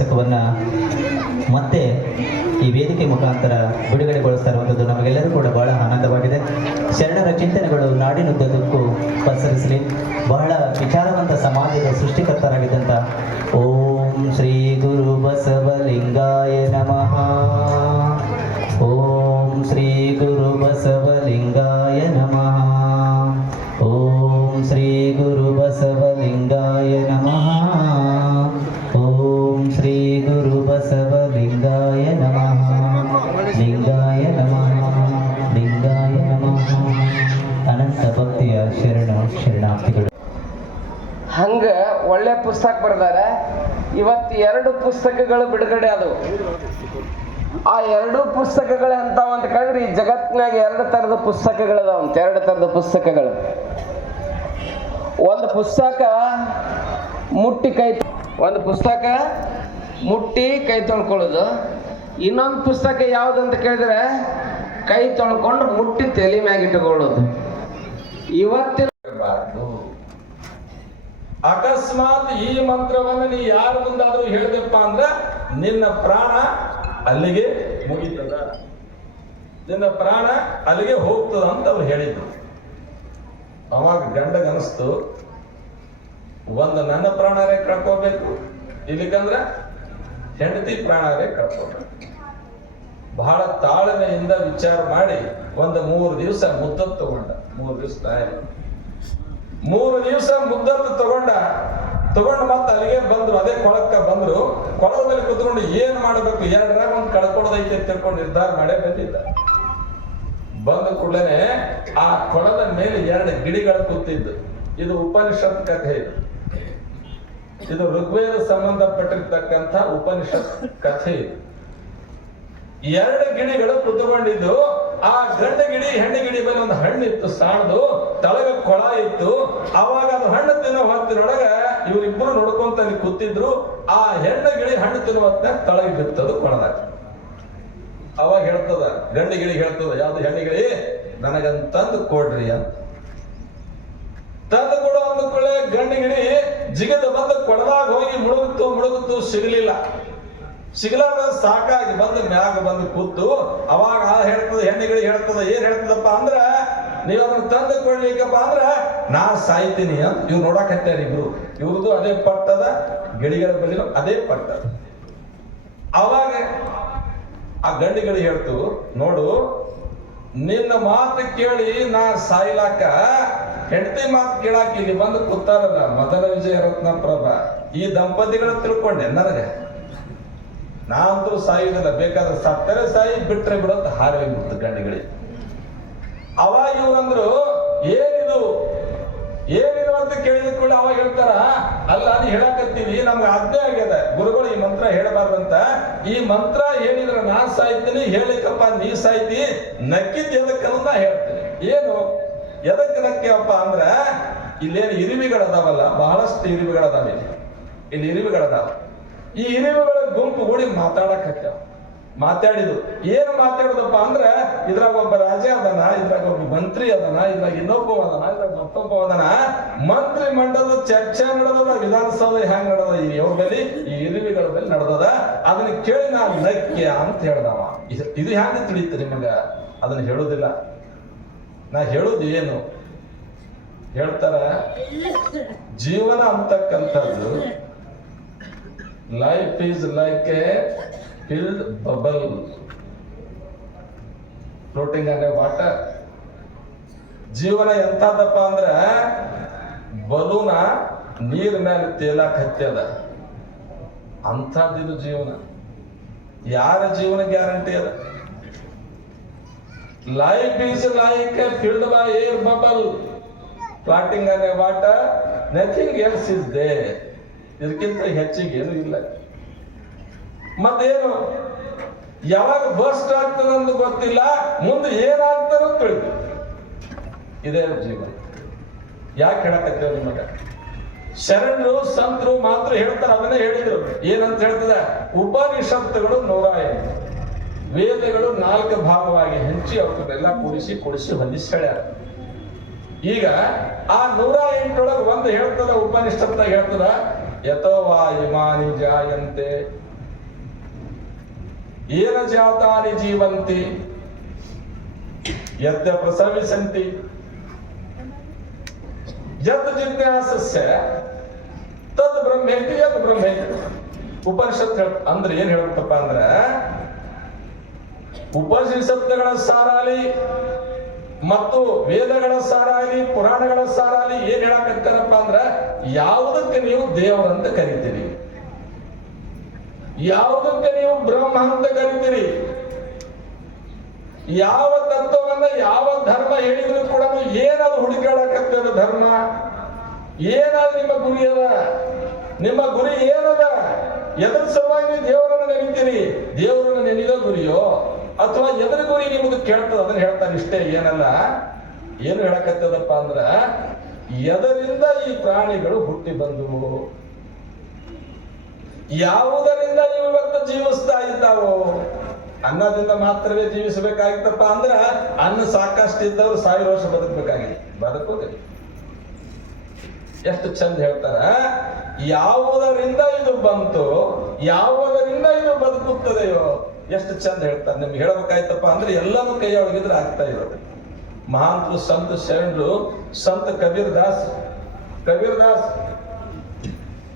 ಪುಸ್ತಕವನ್ನ ಮತ್ತೆ ಈ ವೇದಿಕೆ ಮುಖಾಂತರ ಬಿಡುಗಡೆಗೊಳಿಸ್ತಾ ಇರುವಂಥದ್ದು ನಮಗೆಲ್ಲರೂ ಕೂಡ ಬಹಳ ಆನಂದವಾಗಿದೆ. ಶರಣರ ಚಿಂತನೆಗಳು ನಾಡಿನುದ್ದಕ್ಕೂ ಪಸರಿಸಲಿ. ಬಹಳ ವಿಚಾರವಂತ ಸಮಾಜದ ಸೃಷ್ಟಿಕರ್ತರಾಗಿದ್ದಂಥ ಓಂ ಶ್ರೀ ಗುರು ಬಸವಲಿಂಗಾಯ ನಮಃ. ಓಂ ಶ್ರೀ ಗುರು ಬಸವಲಿಂಗಾಯ ಪುಸ್ತಕ ಬರ್ದಾರ, ಇವತ್ತು ಎರಡು ಪುಸ್ತಕಗಳು ಬಿಡುಗಡೆ ಆದವು. ಆ ಎರಡು ಪುಸ್ತಕಗಳು ಅಂತ ಒಂದು ಕಳ್ರಿ ಈ ಜಗತ್ತಿನಾಗ ಎರಡು ಥರದ ಪುಸ್ತಕಗಳದಾವಂತ ಎರಡು ತರದ ಪುಸ್ತಕಗಳು. ಒಂದು ಪುಸ್ತಕ ಮುಟ್ಟಿ ಕೈ ಒಂದು ಪುಸ್ತಕ ಮುಟ್ಟಿ ಕೈ ತೊಳ್ಕೊಳ್ಳೋದು. ಇನ್ನೊಂದು ಪುಸ್ತಕ ಯಾವ್ದಂತ ಕೇಳಿದ್ರೆ, ಕೈ ತೊಳ್ಕೊಂಡು ಮುಟ್ಟಿ ತಲೆ ಮ್ಯಾಗ ಇಟ್ಟುಕೊಳ್ಳೋದು ಇವತ್ತಿನ ಅಕಸ್ಮಾತ್ ಈ ಮಂತ್ರವನ್ನು ನೀ ಯಾರ ಮುಂದಾದ್ರೂ ಹೇಳ್ದಪ್ಪ ಅಂದ್ರ ನಿನ್ನ ಪ್ರಾಣ ಅಲ್ಲಿಗೆ ಮುಗಿತದ. ನಿನ್ನ ಪ್ರಾಣ ಅಲ್ಲಿಗೆ ಹೋಗ್ತದ ಅಂತ ಅವ್ರು ಹೇಳಿದ್ರು. ಅವಾಗ ಗಂಡಗನಿಸ್ತು ಒಂದು ನನ್ನ ಪ್ರಾಣರೇ ಕಳ್ಕೋಬೇಕು. ಇಲ್ಲಿಗಂದ್ರ ಹೆಂಡತಿ ಪ್ರಾಣರೇ ಕಳ್ಕೋಬೇಕು. ಬಹಳ ತಾಳ್ಮೆಯಿಂದ ವಿಚಾರ ಮಾಡಿ ಒಂದು ಮೂರು ದಿವಸ ಮುದ್ದ ತಗೊಂಡ. ಮೂರು ದಿವಸ ಮೂರು ದಿವಸ ಮುದ್ದತ್ತು ತಗೊಂಡ, ತಗೊಂಡು ಮತ್ತೆ ಅಲ್ಲಿಗೆ ಬಂದ್ರು, ಅದೇ ಕೊಳಕ್ಕ ಬಂದ್ರು. ಕೊಳದ ಮೇಲೆ ಕುತ್ಕೊಂಡು ಏನ್ ಮಾಡಬೇಕು? ಎರಡರಾಗ ಒಂದು ಅಂತ ತಿಳ್ಕೊಂಡು ನಿರ್ಧಾರ ಮಾಡೇ ಬಂದಿದ್ದ. ಬಂದ ಕೂಡಲೇ ಆ ಕೊಳದ ಮೇಲೆ ಎರಡು ಗಿಡಿಗಳು ಕೂತಿದ್ದು. ಇದು ಉಪನಿಷತ್ ಕಥೆ ಇದು. ಇದು ಋಗ್ವೇದ ಸಂಬಂಧಪಟ್ಟಿರ್ತಕ್ಕಂಥ ಉಪನಿಷತ್ ಕಥೆ ಇದು. ಎರಡು ಗಿಳಿಗಳು ಕುತ್ಕೊಂಡಿದ್ದು ಆ ಗಂಡ ಗಿಡಿ, ಹೆಣ್ಣು ಗಿಡಿ ಮೇಲೆ ಒಂದು ಹಣ್ಣು ಇತ್ತು, ಸಾಣದು. ತಳಗ ಕೊಳ ಇತ್ತು. ಅವಾಗ ಅದು ಹಣ್ಣು ತಿನ್ನೋ ಹೊತ್ತಿನೊಳಗ ಇವರಿಬ್ಬರು ನೋಡ್ಕೊಂತ ಕೂತಿದ್ರು. ಆ ಹೆಣ್ಣು ಗಿಳಿ ಹಣ್ಣು ತಿನ್ನುವ ಹೊತ್ತಿನಾಗ ತಳಗ ಬಿತ್ತದು ಕೊಳದಾಗ ಅವಾಗ ಹೇಳ್ತದ, ಗಂಡ ಗಿಳಿ ಹೇಳ್ತದ, ಯಾವ್ದು ಹೆಣ್ಣು ಗಿಳಿ ನನಗಂತಂದು ಕೊಡ್ರಿ ಅಂತ. ತಂದು ಕೊಡು ಕೂಡಲೇ ಗಂಡ ಗಿಳಿ ಜಿಗದ ಬಂದು ಕೊಳದಾಗ ಹೋಗಿ ಮುಳುಗುತ್ತು ಮುಳುಗುತ್ತು ಸಿಗಲಿಲ್ಲ. ಸಿಗಲಾರ್ದ ಸಾಕಾಗಿ ಬಂದು ಮ್ಯಾಗ ಬಂದು ಕೂತು ಅವಾಗ ಆ ಹೇಳ್ತದ ಹೆಣ್ಣಿಗಳು ಹೇಳ್ತದ, ಏನ್ ಹೇಳ್ತದಪ್ಪ ಅಂದ್ರ, ನೀವು ಅದನ್ನ ತಂದು ಕೊಡ್ಲಿಕ್ಕಪ್ಪ ಅಂದ್ರ, ನಾ ಸಾಯ್ತೀನಿ ಅಂತ ಇವ್ರು ನೋಡಕ್ ಹತ್ತಾರ ಇಬ್ರು. ಇವ್ರದ್ದು ಅದೇ ಪಟ್ಟದ ಗಿಳಿಗಳ ಬಲಿ ಅದೇ ಪಟ್ಟದ ಅವಾಗ ಆ ಗಂಡಿಗಳು ಹೇಳ್ತು, ನೋಡು, ನಿನ್ನ ಮಾತು ಕೇಳಿ ನಾ ಸಾಯ್ಲಾಕ, ಹೆಂಡತಿ ಮಾತು ಕೇಳಾಕ ಇಲ್ಲಿ ಬಂದು ಕೂತಾರಲ್ಲ, ಮದನ ವಿಜಯ ರತ್ನ ಪ್ರಭ ಈ ದಂಪತಿಗಳ ತಿಳ್ಕೊಂಡೆ ನನಗೆ. ನಾವಂತೂ ಸಾಯುವುದಿಲ್ಲ ಬೇಕಾದ್ರೆ ಸತ್ತರೆ ಸಾಯಿ ಬಿಟ್ರೆ ಬಿಡೋಂತ ಮುಟ್ಟು ಗಂಡಿಗಳಿಗೆ. ಅವಾಗ ಇವ್ರಂದ್ರು ಏನಿದು? ಏನಿದು ಅಂತ ಕೇಳಿದ ಕೂಡ ಅವಾಗ ಹೇಳ್ತಾರ, ಅಲ್ಲ ನೀ ಹೇಳಕತ್ತೀವಿ ನಮ್ಗೆ ಆಜ್ಞೆ ಆಗ್ಯದ. ಗುರುಗಳು ಈ ಮಂತ್ರ ಹೇಳಬಾರ್ದಂತ. ಈ ಮಂತ್ರ ಹೇಳಿದ್ರೆ ನಾ ಸಾಯ್ತೀನಿ ಹೇಳಿಕಪ್ಪ ನೀ ಸಾಯ್ತಿ ನಕ್ಕಿದ್ ಎದಕ್ಕೆ ಅನ್ನೋದ್ ನಾ ಹೇಳ್ತೀನಿ. ಏನು? ಎದಕ್ಕೆ ನಕ್ಕ್ಯವಪ್ಪ ಅಂದ್ರ, ಇಲ್ಲೇನು ಇರಿವಿಗಳದಾವಲ್ಲ ಬಹಳಷ್ಟು ಇರಿವಿಗಳದಾವ ಇಲ್ಲಿ ಇಲ್ಲಿ ಇರಿವಿಗಳದಾವ ಈ ಹಿರಿಯಗಳ ಗುಂಪು ಕೂಡಿ ಮಾತಾಡಕ್ ಹತ್ಯಾವ ಮಾತಾಡಿದ್ರು. ಏನು ಮಾತಾಡಿದಪ್ಪ ಅಂದ್ರೆ ಇದ್ರಾಗ ಒಬ್ಬ ರಾಜ ಅದನ ಇದ್ರಾಗ ಒಬ್ಬ ಮಂತ್ರಿ ಅದನ ಇದ್ರಾಗ ಇನ್ನೊಬ್ಬ ಅದನ ಇದ್ರಾಗ ಮತ್ತೊಬ್ಬ ಅದನ. ಮಂತ್ರಿ ಮಂಡಲದ ಚರ್ಚೆ ನಡೆದದ ವಿಧಾನಸೌಧ ಹೆಂಗ್ ನಡೆದ ಈ ಯೋಗದಲ್ಲಿ ಈ ಇರುವಿಗಳಲ್ಲಿ ನಡೆದದ. ಅದನ್ನ ಕೇಳಿ ನಾ ನಕ್ಯ ಅಂತ ಹೇಳ್ದವ. ಇದು ಇದು ಹ್ಯಾಂಗ ತಿಳಿಯುತ್ತೆ ನಿಮಗ? ಅದನ್ನ ಹೇಳುದಿಲ್ಲ. ನಾ ಹೇಳುದು ಏನು? ಹೇಳ್ತಾರ ಜೀವನ ಅಂತಕ್ಕಂಥದ್ದು life is like a filled bubble floating on water ಜೀವನ ಎಂತದಪ್ಪ ಅಂದ್ರ, ಬಲೂನ ನೀರ್ ಮೇಲೆ ತೇಲಾಕ್ ಹತ್ಯದ. ಅಂಥದ್ದಿದು ಜೀವನ. ಯಾರ ಜೀವನ ಗ್ಯಾರಂಟಿ ಅದ? Life is like a filled by air bubble floating a water nothing else is there ಇದಕ್ಕಿಂತ ಹೆಚ್ಚಿಗೆ ಏನು ಇಲ್ಲ. ಮತ್ತೇನು? ಯಾವಾಗ ಬಸ್ಟ್ ಆಗ್ತದಂದು ಗೊತ್ತಿಲ್ಲ, ಮುಂದೆ ಏನಾಗ್ತಾರೋ ತಿಳಿದು. ಇದೇ ಜೀವನ ಯಾಕೆ ಹೇಳಕತ್ತೆ ನಿಮಗ ಶರಣರು ಸಂತರು ಮಾತ್ರ ಹೇಳ್ತಾರೆ, ಅದನ್ನೇ ಹೇಳಿದ್ರು. ಏನಂತ ಹೇಳ್ತದ? ಉಪನಿಷತ್ತುಗಳು ನೂರ ಎಂಟು ವೇದಗಳು ನಾಲ್ಕು ಭಾಗವಾಗಿ ಹೆಂಚಿ ಅವರನ್ನೆಲ್ಲ ಕೂಡಿಸಿ, ಕೊಡಿಸಿ ಹೊಂದಿಸಿ ಈಗ ಆ ನೂರ ಎಂಟೊಳಗೆ ಒಂದು ಹೇಳ್ತದ ಉಪನಿಷತ್ತಾಗ ಹೇಳ್ತದ ಯಥೋ ವಾ ಇಮಾನಿ ಜಾಯಂತೆ ಏನ ಜಾತಾನಿ ಜೀವಂತಿ ಯದ್ಯ ಪ್ರಸವಿಸಂತಿ ಯದ್ ಜಿಜ್ಞಾಸಸ್ಯ ತದ್ ಬ್ರಹ್ಮೇತಿ ಯದ್ ಬ್ರಹ್ಮೇತಿ ಉಪನಿಷತ್ ಅಂದ್ರೆ ಏನ್ ಹೇಳ್ಬೇಕಪ್ಪ ಅಂದ್ರ ಉಪನಿಷತ್ಗಳ ಸಾರಾಲಿ ಮತ್ತು ವೇದಗಳ ಸಾರಾಲಿ, ಪುರಾಣಗಳ ಸಾರಾಲಿ ಏನ್ ಹೇಳಕತ್ತಾರಪ್ಪ ಅಂದ್ರ, ಯಾವುದಕ್ಕೆ ನೀವು ದೇವರಂತ ಕರಿತೀರಿ? ಯಾವುದಕ್ಕೆ ನೀವು ಬ್ರಹ್ಮ ಅಂತ ಕರಿತೀರಿ? ಯಾವ ತತ್ವವನ್ನ, ಯಾವ ಧರ್ಮ ಹೇಳಿದ್ರು ಕೂಡ ಏನಾದ್ರು ಹುಡುಕಾಡಕತ್ತದ ಧರ್ಮ? ಏನಾದ್ರು ನಿಮ್ಮ ಗುರಿ ಅದ? ನಿಮ್ಮ ಗುರಿ ಏನದ? ಎದ್ರ ಸಲುವಾಗಿ ದೇವರನ್ನ ಅಥವಾ ಎದ್ರ ನಿಮಗೆ ಕೇಳ್ತದ, ಅದನ್ನ ಹೇಳ್ತಾರೆ ಇಷ್ಟೇ, ಏನಲ್ಲ? ಏನು ಹೇಳಕತ್ತದಪ್ಪ ಅಂದ್ರ, ಎದರಿಂದ ಈ ಪ್ರಾಣಿಗಳು ಹುಟ್ಟಿ ಬಂದವು? ಯಾವುದರಿಂದ ಇವು ಇವತ್ತು ಜೀವಿಸ್ತಾ ಇದ್ದಾವೋ? ಅನ್ನದಿಂದ ಮಾತ್ರವೇ ಜೀವಿಸಬೇಕಾಗಿತ್ತಪ್ಪ ಅಂದ್ರ, ಅನ್ನ ಸಾಕಷ್ಟು ಇದ್ದವ್ರು ಸಾವಿರ ವರ್ಷ ಬದುಕಬೇಕಾಗಿತ್ತು. ಬದುಕೋದಿಲ್ಲ ಎಷ್ಟು ಚಂದ ಹೇಳ್ತಾರ, ಯಾವುದರಿಂದ ಇದು ಬಂತು, ಯಾವುದರಿಂದ ಇದು ಬದುಕುತ್ತದೆಯೋ? ಎಷ್ಟು ಚಂದ ಹೇಳ್ತಾರೆ, ನಿಮ್ಗೆ ಹೇಳಬೇಕಾಯ್ತಪ್ಪ ಅಂದ್ರೆ ಎಲ್ಲನೂ ಕೈಯೊಳಗಿದ್ರೆ ಆಗ್ತಾ ಇರೋದು. ಮಹಾಂತರು ಸಂತ ಶರಣರು ಸಂತ ಕಬೀರ್ ದಾಸ್. ಕಬೀರ್ ದಾಸ್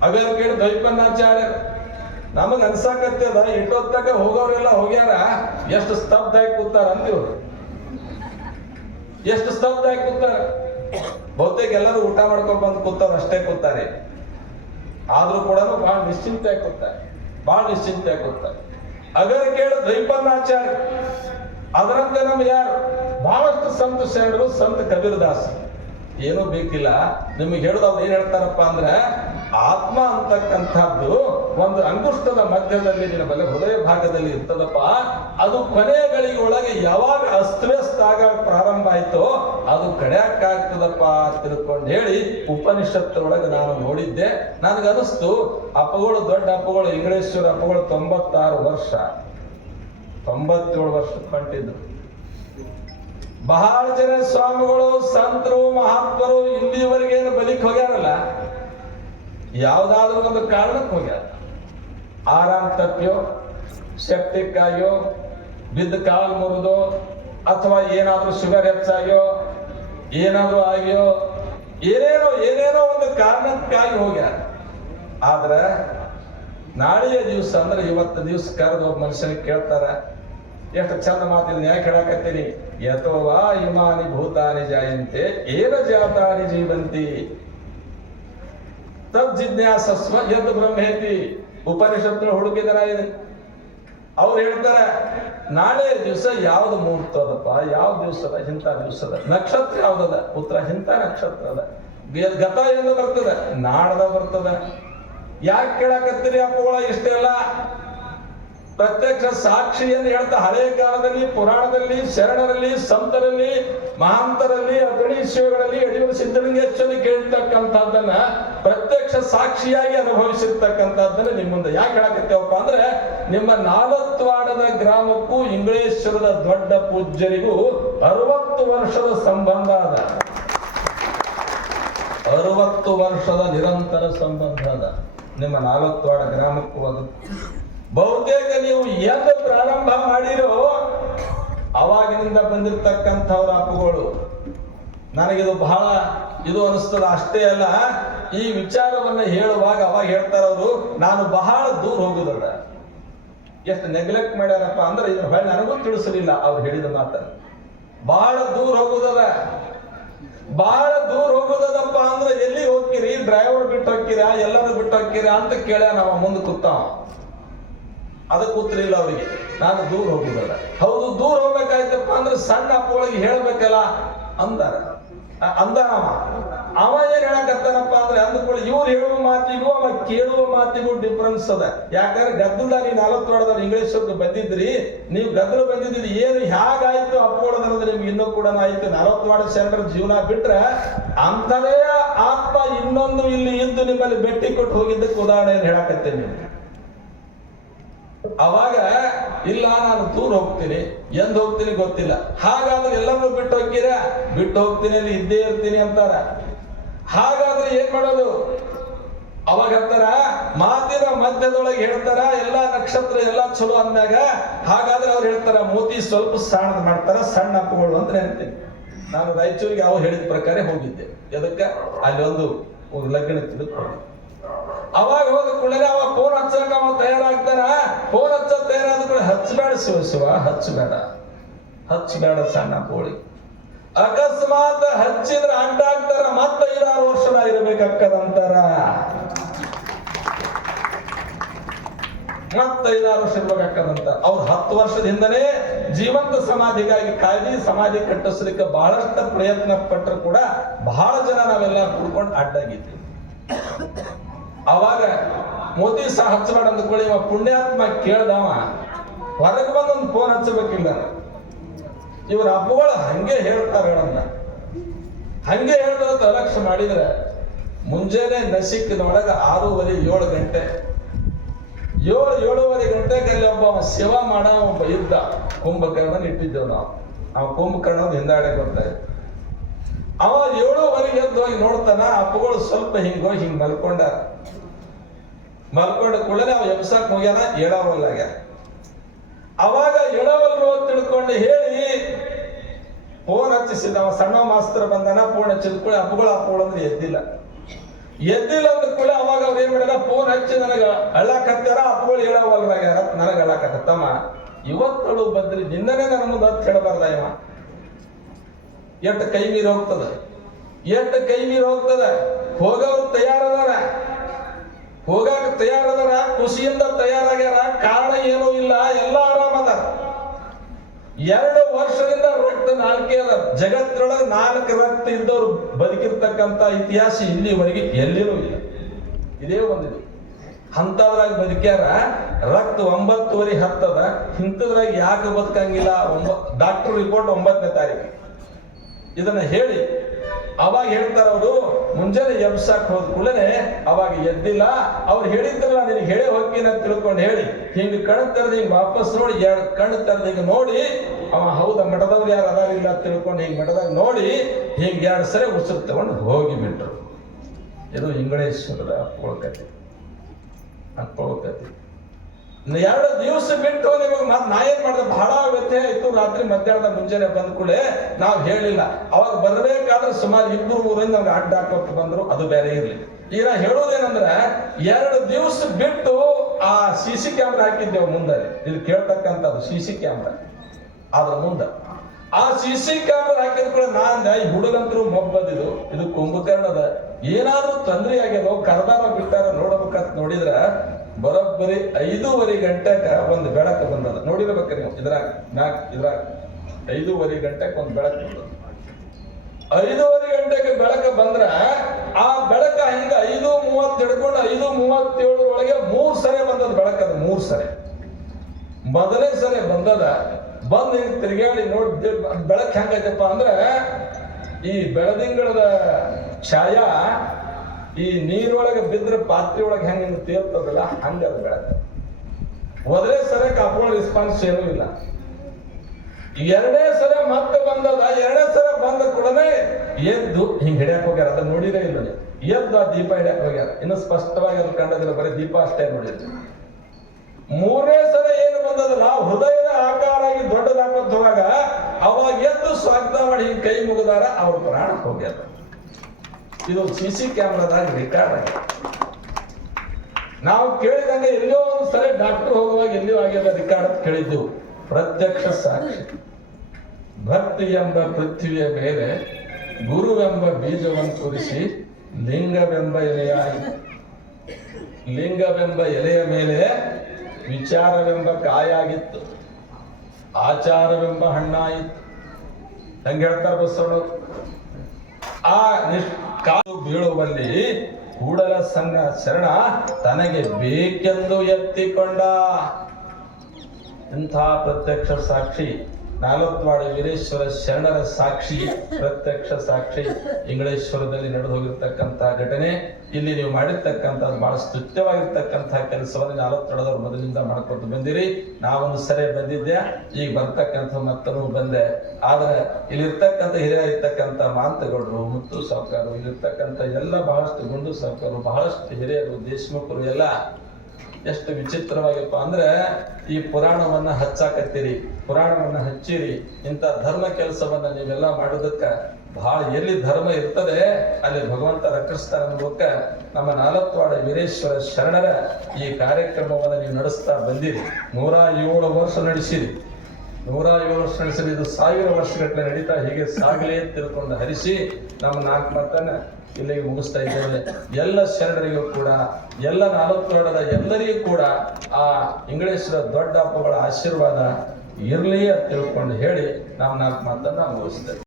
ಅಗರ್ ಕೇಳಿ ದೈಪನ್ನಾಚಾರ್ಯ ನಮಗ್ ಅನ್ಸಾಕತ್ತದ ಇಟ್ಟೊತ್ತಾಗ ಹೋಗೋರೆಲ್ಲ ಹೋಗ್ಯಾರ? ಎಷ್ಟು ಸ್ತಬ್ಧ ಆಗಿ ಕೂತಾರ ಅಂದಿವ್ರು ಎಷ್ಟು ಸ್ತಬ್ಧ ಆಗಿ ಕೂತಾರ? ಬಹುತೇಕ ಎಲ್ಲರೂ ಊಟ ಮಾಡ್ಕೊಂಡ್ ಬಂದು ಕೂತವ್ರು ಅಷ್ಟೇ ಕೂತಾರೆ. ಆದ್ರೂ ಕೂಡ ಬಹಳ ನಿಶ್ಚಿಂತೆ ಕೂತಾರೆ. ಬಹಳ ನಿಶ್ಚಿಂತೆ ಕೂತಾರೆ. ಅಗರ್ ಕೇಳು ದೈಪನ್ನಾಚಾರ್ಯ ಅದರಂತೆ ನಮ್ಗೆ ಯಾರು? ಬಹಳಷ್ಟು ಸಂತ ಶರಣರು ಸಂತ ಕಬೀರ್ ದಾಸ್ ಏನೂ ಬೇಕಿಲ್ಲ. ನಿಮಗೆ ಹೇಳೋದು ಅವ್ರು ಏನ್ ಹೇಳ್ತಾರಪ್ಪ ಅಂದ್ರೆ ಆತ್ಮ ಅಂತಕ್ಕಂಥದ್ದು ಒಂದು ಅಂಗುಷ್ಟದ ಮಧ್ಯದಲ್ಲಿ ನಿನ್ನ ಬಲೆ ಹೃದಯ ಭಾಗದಲ್ಲಿ ಇರ್ತದಪ್ಪ. ಅದು ಕೊನೆಯ ಗಳಿಗೊಳಗೆ ಯಾವಾಗ ಅಸ್ತವ್ಯಸ್ತ ಆಗ ಪ್ರಾರಂಭ ಆಯ್ತೋ ಅದು ಕಡೆಯಕ್ಕಾಗ್ತದಪ್ಪ ತಿಳ್ಕೊಂಡು ಹೇಳಿ ಉಪನಿಷತ್ತರೊಳಗೆ ನಾನು ನೋಡಿದ್ದೆ. ನನಗನಿಸ್ತು ಅಪ್ಪಗಳು, ದೊಡ್ಡ ಅಪ್ಪಗಳು, ಇಂಗ್ಲೇಶ್ವರ ಅಪ್ಪಗಳು ತೊಂಬತ್ತಾರು ವರ್ಷ. ತೊಂಬತ್ತೇಳು ವರ್ಷ ಹೊಂಟಿದ್ರು ಬಹಳ ಜನ ಸ್ವಾಮಿಗಳು, ಸಂತರು, ಮಹಾತ್ಮರು ಇಲ್ಲಿವರೆಗೆ ಏನು ಬಲಿಕ್ ಹೋಗ್ಯಾರಲ್ಲ? ಯಾವ್ದಾದ್ರು ಒಂದು ಕಾರಣಕ್ಕೆ ಹೋಗ್ಯಾರ ಆರಾಮ್ ತಪ್ಪಿಯೋ ಸೆಪ್ಟಿಕ್ಕಾಗಿಯೋ ಬಿದ್ದ ಕಾಲು ಮುರಿದೋ, ಅಥವಾ ಏನಾದರೂ ಶುಗರ್ ಹೆಚ್ಚಾಗ್ಯೋ ಏನಾದರೂ ಆಗ್ಯೋ, ಏನೇನೋ ಏನೇನೋ ಒಂದು ಕಾರಣಕ್ಕಾಗಿ ಹೋಗ್ಯಾರ ಆದ್ರೆ, ನಾಳೆಯ ದಿವಸ ಅಂದ್ರೆ ಇವತ್ತು ದಿವಸ ಕರೆದು ಒಬ್ಬ ಮನುಷ್ಯನಿಗೆ ಕೇಳ್ತಾರ, ಎಷ್ಟು ಚಂದ ಮಾತಿದ್ ಯಾಕೆ ಹೇಳಕತ್ತೀನಿ ಯಥೋವಾ ಇಮಾನಿ ಭೂತಾನಿ ಜಾಯಂತೆ, ಏನ ಜಾತಾನಿ ಜೀವಂತಿ? ತದ್ ಜಿಜ್ಞಾಸಸ್ವ ಯದ್ ಬ್ರಹ್ಮೇತಿ. ಉಪನಿಷತ್ತು ಹುಡುಕಿದರ ಅವ್ರು ಹೇಳ್ತಾರೆ, ನಾಳೆ ದಿವಸ ಯಾವ್ದು ಮುಹೂರ್ತ ಅದಪ್ಪ? ಯಾವ ಅದ? ಇಂಥ ದಿವಸದ ನಕ್ಷತ್ರ ಯಾವ್ದದ? ಪುತ್ರ ಇಂಥ ನಕ್ಷತ್ರ ಅದ. ಗತ ಎಂದು ಬರ್ತದ, ನಾಡದ ಬರ್ತದ. ಯಾಕೆ ಕೇಳಕತ್ತೀರಿ ಅಪ್ಪಗಳ ಇಷ್ಟೆಲ್ಲ? ಪ್ರತ್ಯಕ್ಷ ಸಾಕ್ಷಿಯನ್ನು ಹೇಳ್ತಾ ಹಳೆಯ ಕಾಲದಲ್ಲಿ, ಪುರಾಣದಲ್ಲಿ, ಶರಣರಲ್ಲಿ, ಸಂತರಲ್ಲಿ, ಮಹಾಂತರಲ್ಲಿ, ಅಗ್ರಣಿ ಶಿವಗಳಲ್ಲಿ ಯಡಿಯೂರು ಸಿದ್ಧಲಿಂಗೇಶ್ವರಿ ಕೇಳ್ತಕ್ಕಂಥದ್ದನ್ನ ಪ್ರತ್ಯಕ್ಷ ಸಾಕ್ಷಿಯಾಗಿ ಅನುಭವಿಸಿರ್ತಕ್ಕಂಥದ್ದನ್ನ ನಿಮ್ಮ ಮುಂದೆ ಯಾಕೆ ಹೇಳಕತ್ತೇವಪ್ಪ ಅಂದ್ರೆ, ನಿಮ್ಮ ನಾಲತ್ವಾಡದ ಗ್ರಾಮಕ್ಕೂ ಇಂಗ್ಲೇಶ್ವರದ ದೊಡ್ಡ ಪೂಜ್ಯರಿಗೂ ಅರವತ್ತು ವರ್ಷದ ಸಂಬಂಧ ಅದ. ಅರವತ್ತು ವರ್ಷದ ನಿರಂತರ ಸಂಬಂಧ ಅದ. ನಿಮ್ಮ ನಾಲ್ವತ್ವಾಡ ಗ್ರಾಮಕ್ಕೂ ಅದು ಬಹುತೇಕ ನೀವು ಎಂದು ಪ್ರಾರಂಭ ಮಾಡಿರೋ ಅವಾಗಿನಿಂದ ಬಂದಿರತಕ್ಕಂಥವ್ರ ಅಪ್ಪುಗಳು ನನಗಿದು ಬಹಳ ಇದು ಅನಿಸ್ತದ, ಅಷ್ಟೇ ಅಲ್ಲ, ಈ ವಿಚಾರವನ್ನ ಹೇಳುವಾಗ ಅವಾಗ ಹೇಳ್ತಾರ ಅವರು, ನಾನು ಬಹಳ ದೂರ ಹೋಗುದದ ಎಷ್ಟು ನೆಗ್ಲೆಕ್ಟ್ ಮಾಡ್ಯಾರಪ್ಪ ಅಂದ್ರೆ ಇದನ್ನ ಹೊಳೆ ನನಗೂ ತಿಳಿಸಲಿಲ್ಲ ಅವ್ರು ಹೇಳಿದ ಮಾತ್ರ ಬಹಳ ದೂರ ಹೋಗುದದ ಬಹಳ ದೂರ ಹೋಗುದದಪ್ಪ ಅಂದ್ರೆ ಎಲ್ಲಿ ಹೋಗ್ತೀರಿ? ಡ್ರೈವರ್ ಬಿಟ್ಟು ಹೋಗ್ತೀರಾ? ಎಲ್ಲರೂ ಬಿಟ್ಟು ಹೋಗ್ತೀರಾ ಅಂತ ಕೇಳ ನಾವ ಮುಂದೆ ಕೂತಾವ. ಅದಕ್ಕೆ ಉತ್ತರ ಇಲ್ಲ ಅವರಿಗೆ. ನಾನು ದೂರ ಹೋಗುದಲ್ಲ ಹೌದು, ದೂರ ಹೋಗ್ಬೇಕಾಯ್ತಪ್ಪ ಅಂದ್ರೆ ಸಣ್ಣ ಅಪ್ಪಗಳಿಗೆ ಹೇಳ್ಬೇಕಲ್ಲ ಅಂದಾರ. ಅ- ಅಂದಾನ ಅವ. ಏನ್ ಹೇಳಕತ್ತಾನಪ್ಪ ಅಂದ್ರೆ ಅಂದ್ಕೊಳ್ಳಿ, ಇವ್ರು ಹೇಳುವ ಮಾತಿಗೂ ಅವ ಕೇಳುವ ಮಾತಿಗೂ ಡಿಫ್ರೆನ್ಸ್ ಅದ. ಯಾಕಂದ್ರೆ ಗದ್ದಲ್ದಾಗ ನೀವು ನಾಲ್ಕು ಹೊಡೆದ ಇಂಗ್ಲಿಷ್ ಬಂದಿದ್ರಿ, ನೀವು ಗದ್ದಲ ಬಂದಿದ್ರಿ ಏನು ಹೇಗಾಯ್ತು ಅಪ್ಪೊಳದಂದ್ರೆ ನಿಮ್ಗೆ ಇನ್ನೂ ಕೂಡ ಆಯ್ತು. ನಲವತ್ತು ವಾರ್ಡ್ ಸೆಂಟರ್ ಜೀವನ ಬಿಟ್ರೆ ಅಂತದೇ ಆತ್ಮ ಇನ್ನೊಂದು ಇಲ್ಲಿ ಇದ್ದು ನಿಮ್ಮಲ್ಲಿ ಭೇಟಿ ಕೊಟ್ಟು ಹೋಗಿದ್ದಕ್ಕೆ ಉದಾಹರಣೆ ಹೇಳಕತ್ತೇನೆ ಅವಾಗ, ಇಲ್ಲ, ನಾನು ದೂರ ಹೋಗ್ತೀನಿ. ಎಂದ್ ಹೋಗ್ತೀನಿ ಗೊತ್ತಿಲ್ಲ. ಹಾಗಾದ್ರೆ ಎಲ್ಲರೂ ಬಿಟ್ಟು ಹೋಗ್ತೀರಾ? ಬಿಟ್ಟು ಹೋಗ್ತೀನಿ, ಅಲ್ಲಿ ಇದ್ದೇ ಇರ್ತೀನಿ ಅಂತಾರ. ಹಾಗಾದ್ರೆ ಏನ್ ಮಾಡೋದು? ಅವಾಗ ಅಂತಾರ, ಮಾತಿನ ಮಧ್ಯದೊಳಗೆ ಹೇಳ್ತಾರ, ಎಲ್ಲಾ ನಕ್ಷತ್ರ, ಎಲ್ಲಾ ಚಲೋ ಅಂದಾಗ ಹಾಗಾದ್ರೆ ಅವ್ರು ಹೇಳ್ತಾರ, ಮೋತಿ ಸ್ವಲ್ಪ ಸಣ್ಣದ ಮಾಡ್ತಾರ, ಸಣ್ಣ ಅಪ್ಪಗಳು ಅಂತ ಹೇಳ್ತೀನಿ. ನಾನು ರಾಯಚೂರಿಗೆ ಅವ್ರು ಹೇಳಿದ ಪ್ರಕಾರ ಹೋಗಿದ್ದೆ. ಎದಕ್ಕ? ಅಲ್ಲಿ ಒಂದು ಲಗ್ನ ಹೋಗಿದ್ದೆ ಅವಾಗ ಹೋದ ಕೂಡಲೇ ಅವ ಫೋನ್ ಹಚ್ಚಕ ಅವ ತಯಾರಾಗ್ತಾನ ಫೋನ್ ಹಚ್ಚ ತಯಾರಾದ ಕೂಡ ಹಚ್ಚಬೇಡ ಶಿವ ಶಿವ ಹಚ್ಚಬೇಡ ಹಚ್ಚಬೇಡ ಸಣ್ಣ ಕೋಳಿ. ಅಕಸ್ಮಾತ್ ಹಚ್ಚಿದ್ರ ಅಂಟಾಗ್ತಾರ ಮತ್ತೆ ಐದಾರು ವರ್ಷದ ಮತ್ತ ಐದಾರು ವರ್ಷ ಇರ್ಬೇಕಂತ ಅವ್ರು ಹತ್ತು ವರ್ಷದ ಹಿಂದನೇ ಜೀವಂತ ಸಮಾಧಿಗಾಗಿ ಕಾಯ್ದಿ, ಸಮಾಧಿ ಕಟ್ಟಿಸ್ಲಿಕ್ಕೆ ಬಹಳಷ್ಟು ಪ್ರಯತ್ನ ಪಟ್ಟರು ಕೂಡ ಬಹಳ ಜನ ನಾವೆಲ್ಲ ಕುಡ್ಕೊಂಡು ಅಡ್ಡಾಗಿದ್ವಿ. ಅವಾಗ ಮೋದಿ ಸಹ ಹಚ್ಚಬೇಡ ಅಂದ್ಕೊಳ್ಳಿ, ಇವ ಪುಣ್ಯಾತ್ಮ ಕೇಳ್ದವ. ಹೊರಗೆ ಬಂದೊಂದು ಫೋನ್ ಹಚ್ಚಬೇಕಿಲ್ಲ. ಇವ್ರ ಹಬ್ಬಗಳು ಹಂಗೆ ಹೇಳ್ತಾರೆ ಹೇಳನ್ನ ಹಂಗೆ ಹೇಳ್ದಂತ ಅಲಕ್ಷ್ಯ ಮಾಡಿದ್ರೆ ಮುಂಜಾನೆ ನಸಿಕ್ಕಿನೊಳಗ ಆರೂವರೆ, ಏಳು ಗಂಟೆ. ಏಳು, ಏಳುವರೆ ಗಂಟೆಗೆ ಅಲ್ಲಿ ಒಬ್ಬ ಶಿವ ಮಾಡ ಒಬ್ಬ ಯುದ್ಧ ಕುಂಭಕರ್ಣನ ಇಟ್ಟಿದ್ದೇವೆ ನಾವು. ಆ ಕುಂಭಕರ್ಣ ಬರ್ತಾ ಇದ್ದ. ಅವ ಏಳುವರೆಗೆ ಎದ್ದು ಹೋಗಿ ನೋಡ್ತಾನ ಅಪ್ಪಗಳು ಸ್ವಲ್ಪ ಹಿಂಗ್ ಹೋಗಿ ಹಿಂಗ್ ಮಲ್ಕೊಂಡ ಮಲ್ಕೊಂಡ ಕೂಡಲೇ ಅವ ಎಬ್ಸಕ್ ಹೋಗ್ಯಾನ, ಏಳವಲ್ಲಾಗ್ಯಾನ. ಅವಾಗ ಎಳವಲ್ರು ಅಂತ ತಿಳ್ಕೊಂಡು ಹೇಳಿ ಫೋನ್ ಹಚ್ಚಿಸಿದ ಸಣ್ಣ ಮಾಸ್ತರ್ ಬಂದನ ಫೋನ್ ಹಚ್ಚಿದ ಕೂಡ ಅಪ್ಪಗಳು ಅಪ್ಪಗಳು ಅಂದ್ರೆ ಎದ್ದಿಲ್ಲ. ಎದ್ದಿಲ್ಲ ಅಂದ ಕೂಡ ಅವಾಗ ಅವ್ರು ಏನ್ ಮಾಡಿದ ಫೋನ್ ಹಚ್ಚಿ ನನಗ ಅಳ್ಳಾಕತ್ತಾರ, ಅಪ್ಪಗಳು ಹೇಳವಲ್ಲಾಗ್ಯಾರ, ನನಗ ಅಳ್ಳಾಕತ್ತ ತಮ್ಮ ಇವತ್ತಳು ಬದ್ರಿ, ನಿನ್ನನೇ ನನ್ನ ಮುಂದೆ ಹತ್ತು ಹೇಳಬಾರ್ದ ಎಷ್ಟು ಕೈ ಮೀರಿ ಹೋಗ್ತದ? ಎಷ್ಟು ಕೈ ಮೀರಿ ಹೋಗ್ತದ? ಹೋಗವ್ರು ತಯಾರದಾರ. ಹೋಗಾಕ ತಯಾರದಾರ, ಖುಷಿಯಿಂದ ತಯಾರಾಗ್ಯಾರ ಕಾರಣ ಏನೂ ಇಲ್ಲ ಎಲ್ಲ ಆರಾಮದಾರ ಎರಡು ವರ್ಷದಿಂದ ರಕ್ತ ನಾಲ್ಕೇ ಅದ. ಜಗತ್ತೊಳಗೆ ನಾಲ್ಕು ರಕ್ತ ಇದ್ದವರು ಬದುಕಿರ್ತಕ್ಕಂತ ಇತಿಹಾಸ ಇಲ್ಲಿವರೆಗೆ ಎಲ್ಲಿರೂ ಇಲ್ಲ. ಇದೇ ಒಂದಿದೆ ಅಂತದ್ರಾಗ ಬದುಕ್ಯಾರ ರಕ್ತ ಒಂಬತ್ತುವರೆ ಹತ್ತದ. ಇಂಥದ್ರಾಗ ಯಾಕೆ ಬದುಕಂಗಿಲ್ಲ? ಒಂಬ ಡಾಕ್ಟರ್ ರಿಪೋರ್ಟ್ ಒಂಬತ್ತನೇ ತಾರೀಕು ಇದನ್ನ ಹೇಳಿ. ಅವಾಗ ಹೇಳ್ತಾರ ಅವರು, ಮುಂಜಾನೆ ಎಬ್ಸಾಕ್ ಹೋದ ಕೂಡಲೇ ಅವಾಗ ಎದ್ದಿಲ್ಲ. ಅವ್ರು ಹೇಳಿದ್ರಲ್ಲ ನಿನಗೆ ಹೇಳಿ ಹೋಗ್ತೀನಿ ಅಂತ ತಿಳ್ಕೊಂಡು ಹೇಳಿ. ಹಿಂಗೆ ಕಣ್ ತೆರೆದು ಹಿಂಗೆ ವಾಪಸ್ ನೋಡಿ, ಎರಡು ಕಣ್ಣು ತೆರೆದು ನೋಡಿ ಅವ ಹೌದ ಮಠದವ್ರು ಯಾರು ಅದಾರಿಲ್ಲ ತಿಳ್ಕೊಂಡು ಹಿಂಗೆ ಮಠದಾಗ ನೋಡಿ ಹಿಂಗೆ ಎರಡು ಸರಿ ಉಸಿರು ತಗೊಂಡು ಹೋಗಿ ಬಿಟ್ರು. ಇದು ಇಂಗಳೇಶ್ವರದ ಅಪ್ಪಳ ಅಪ್ಪಳ ಕತೆ ಎರಡು ದಿವಸ ಬಿಟ್ಟು ನಿಮಗೆ ಮತ್ತೆ ನಾ ಏನ್ ಮಾಡ್ದೆ? ಬಹಳ ವ್ಯತ್ಯಯ ಇತ್ತು ರಾತ್ರಿ ಮಧ್ಯಾಹ್ನದ ಮುಂಜಾನೆ ಬಂದ ಕೂಡಲೇ ನಾವು ಹೇಳಿಲ್ಲ. ಅವಾಗ ಬರಬೇಕಾದ್ರೆ ಸುಮಾರು ಇಬ್ಬರು ಊರಿಂದ ನಮ್ಗೆ ಅಡ್ಡ ಹಾಕೋತ್ ಬಂದ್ರು. ಅದು ಬೇರೆ ಇರಲಿ. ಈಗ ಹೇಳೋದೇನಂದ್ರ, ಎರಡು ದಿವಸ ಬಿಟ್ಟು ಆ ಸಿ ಸಿ ಕ್ಯಾಮ್ರಾ ಹಾಕಿದ್ದೇವೆ ಮುಂದೆ. ಇದು ಕೇಳ್ತಕ್ಕಂಥದ್ದು ಸಿ ಸಿ ಕ್ಯಾಮ್ರಾ ಅದ್ರ ಮುಂದೆ ಆ ಸಿ ಸಿ ಕ್ಯಾಮ್ರಾ ಹಾಕಿದ ಕೂಡ ನಾನ್ ಹುಡುಗಂತರು ಬಂದಿದ್ದು. ಇದು ಕುಂಭಕರ್ಣದ. ಏನಾದ್ರೂ ತೊಂದರೆ ಆಗ್ಯದೋ, ಕರ್ದಾರ ಬಿಟ್ಟಾರ ನೋಡಬೇಕಂತ ನೋಡಿದ್ರ, ಬರೋಬ್ಬರಿ ಐದೂವರೆ ಗಂಟೆಗ ಒಂದು ಬೆಳಕ ಬಂದದ. ನೋಡಿರ್ಬೇಕ್ರಿ ನೀವು, ಇದ್ರಾಗ ನಾಕ್ ಇದ್ರಾಗ. ಐದೂವರೆ ಗಂಟೆಗೆ ಒಂದು ಬೆಳಕು ಬಂದದ. ಐದೂವರೆ ಗಂಟೆಗೆ ಬೆಳಕ ಬಂದ್ರ, ಆ ಬೆಳಕ ಹಿಂಗ ಐದು ಮೂವತ್ತು ಹಿಡ್ಕೊಂಡು ಐದು ಮೂವತ್ತೇಳರೊಳಗೆ ಮೂರ್ ಸರಿ ಬಂದದ ಬೆಳಕದ, ಮೂರ್ ಸರಿ. ಮೊದಲೇ ಸರಿ ಬಂದದ ಬಂದ್ ಹಿಂಗೆ ತಿರುಗಾಡಿ ನೋಡಿ ಬೆಳಕ್ ಹೆಂಗೈತಪ್ಪ ಅಂದ್ರೆ ಈ ಬೆಳದಿಂಗಳದ ಛಾಯ ಈ ನೀರೊಳಗೆ ಬಿದ್ರ ಪಾತ್ರೆ ಒಳಗೆ ಹೆಂಗ ಹಿಂಗ್ ತೇರ್ತದಲ್ಲ ಅದು ಬೆಳಕು. ಮೊದಲೇ ಸರಿ ಕಾಪೋಳ ರಿಸ್ಪಾನ್ಸ್ ಏನೂ ಇಲ್ಲ. ಎರಡೇ ಸಲ ಮತ್ತೆ ಬಂದದ, ಎರಡೇ ಸಲ ಬಂದ ಕೂಡಲೇ ಎದ್ದು ಹಿಂಗೆ ಹಿಡಿಯಕ್ ಹೋಗ್ಯಾರ, ಅದನ್ನ ನೋಡಿರೇ ಇಲ್ಲ. ಎದ್ದು ಆ ದೀಪ ಹಿಡಿಯಕ್ ಹೋಗ್ಯಾರ. ಇನ್ನು ಸ್ಪಷ್ಟವಾಗಿ ಅದು ಕಂಡದಿಲ್ಲ, ಬರೀ ದೀಪ ಅಷ್ಟೇ ನೋಡಿದ್ರು ಮೂರನೇ ಸಲ ಏನು ನಾವು ಹೃದಯದ ಆಕಾರ ಆಗಿ ದೊಡ್ಡದಾಗ ಅವಾಗ ಎದ್ದು ಸ್ವಾಗತ ಮಾಡಿ ಕೈ ಮುಗಿದಾರ ಅವ್ರ ಪ್ರಾಣ ಹೋಗ್ಯಾರ ಇದು ಸಿ ಸಿ ಕ್ಯಾಮ್ರಾದಾಗ ರೆಕಾರ್ಡ್ ಆಗಿದೆ. ನಾವು ಕೇಳಿದಂಗೆ ಎಲ್ಲೋ ಒಂದು ಸಲ ಡಾಕ್ಟರ್ ಹೋಗುವಾಗ ಎಲ್ಲಿಯೋ ಆಗ್ಯದ ರೆಕಾರ್ಡ್ ಕೇಳಿದ್ದು ಪ್ರತ್ಯಕ್ಷ ಸಾಕ್ಷಿ. ಭಕ್ತಿ ಎಂಬ ಪೃಥ್ವಿಯ ಮೇಲೆ ಗುರುವೆಂಬ ಬೀಜವನ್ನು ತುರಿಸಿ ಲಿಂಗವೆಂಬ ಎಲೆಯಾಗಿ ಲಿಂಗವೆಂಬ ಎಲೆಯ ಮೇಲೆ ವಿಚಾರವೆಂಬ ಕಾಯಾಗಿತ್ತು. ಆಚಾರವೆಂಬ ಹಣ್ಣಾಯಿತು. ಹೆಂಗ್ ಹೇಳ್ತಾರೆ ಬಸವಣ್ಣ? ಆ ನಿಷ್ ಕಾಲು ಬೀಳುವಲ್ಲಿ ಕೂಡಲ ಸಂಘ ಶರಣ ತನಗೆ ಬೇಕೆಂದು ಎತ್ತಿಕೊಂಡ. ಇಂಥ ಪ್ರತ್ಯಕ್ಷ ಸಾಕ್ಷಿ. ನಾಲ್ವತ್ವಾಡಿ ವೀರೇಶ್ವರ ಶರಣರ ಸಾಕ್ಷಿ, ಪ್ರತ್ಯಕ್ಷ ಸಾಕ್ಷಿ ಇಂಗಳೇಶ್ವರದಲ್ಲಿ ನಡೆದು ಹೋಗಿರ್ತಕ್ಕಂತಹ ಘಟನೆ. ಇಲ್ಲಿ ನೀವು ಮಾಡಿರ್ತಕ್ಕಂಥ ಬಹಳ ಸ್ತುತ್ಯವಾಗಿರ್ತಕ್ಕಂಥ ಕೆಲಸವನ್ನು ನಾಲ್ವತ್ತೊಡದವ್ರು ಮೊದಲಿಂದ ಮಾಡ್ಕೊಂಡು ಬಂದಿರಿ. ನಾವೊಂದು ಸರಿ ಬಂದಿದ್ದೆ, ಈಗ ಬರ್ತಕ್ಕಂಥ ಮತ್ತನು ಬಂದೆ. ಆದ್ರೆ ಇಲ್ಲಿರ್ತಕ್ಕಂಥ ಹಿರಿಯ ಇರ್ತಕ್ಕಂಥ ಮಾಂತಗೌಡರು, ಮುತ್ತು ಸಾವುಕಾರರು ಇಲ್ಲಿರ್ತಕ್ಕಂಥ ಎಲ್ಲ ಬಹಳಷ್ಟು ಗುಂಡು ಸಾವುಕಾರರು ಬಹಳಷ್ಟು ಹಿರಿಯರು, ದೇಶಮುಖರು ಎಲ್ಲ ಎಷ್ಟು ವಿಚಿತ್ರವಾಗಿಪ್ಪ ಅಂದ್ರೆ ಈ ಪುರಾಣವನ್ನ ಹಚ್ಚಾಕತ್ತೀರಿ, ಪುರಾಣವನ್ನ ಹಚ್ಚಿರಿ, ಇಂಥ ಧರ್ಮ ಕೆಲಸವನ್ನ ನೀವೆಲ್ಲ ಮಾಡೋದಕ್ಕ ಬಹಳ ಎಲ್ಲಿ ಧರ್ಮ ಇರ್ತದೆ, ಅಲ್ಲಿ ಭಗವಂತ ರಕ್ಷಿಸ್ತಾನ ಮೂಲಕ ನಮ್ಮ ನಾಲ್ಕವಾಡ ವೀರೇಶ್ವರ ಶರಣರ ಈ ಕಾರ್ಯಕ್ರಮವನ್ನ ನೀವು ನಡೆಸ್ತಾ ಬಂದಿರಿ. ನೂರ ಏಳು ವರ್ಷ ನಡೆಸಿರಿ. ನೂರ ಏಳು ವರ್ಷ ನಡೆಸಿರಿ, ಇದು ಸಾವಿರ ವರ್ಷಗಟ್ಟಲೆ ನಡೀತಾ ಹೀಗೆ ಸಾಗಲೇ ತಿಳ್ಕೊಂಡು ಹರಿಸಿ ನಮ್ಮ ನಾಲ್ಕು ಮಾತನ್ನ ಇಲ್ಲಿಗೆ ಮುಗಿಸ್ತಾ ಇದ್ದೇವೆ. ಎಲ್ಲ ಶರಣರಿಗೂ ಕೂಡ, ಎಲ್ಲ ನಾಲ್ಕುವರ್ಣದ ಎಲ್ಲರಿಗೂ ಕೂಡ ಆ ಇಂಗ್ಲೇಶ್ವರ ದೊಡ್ಡ ಹಬ್ಬಗಳ ಆಶೀರ್ವಾದ ಇರಲಿ ಅಂತ ತಿಳ್ಕೊಂಡು ಹೇಳಿ ನಾವು ನಾಲ್ಕು ಮಾತನ್ನ ಮುಗಿಸ್ತೇವೆ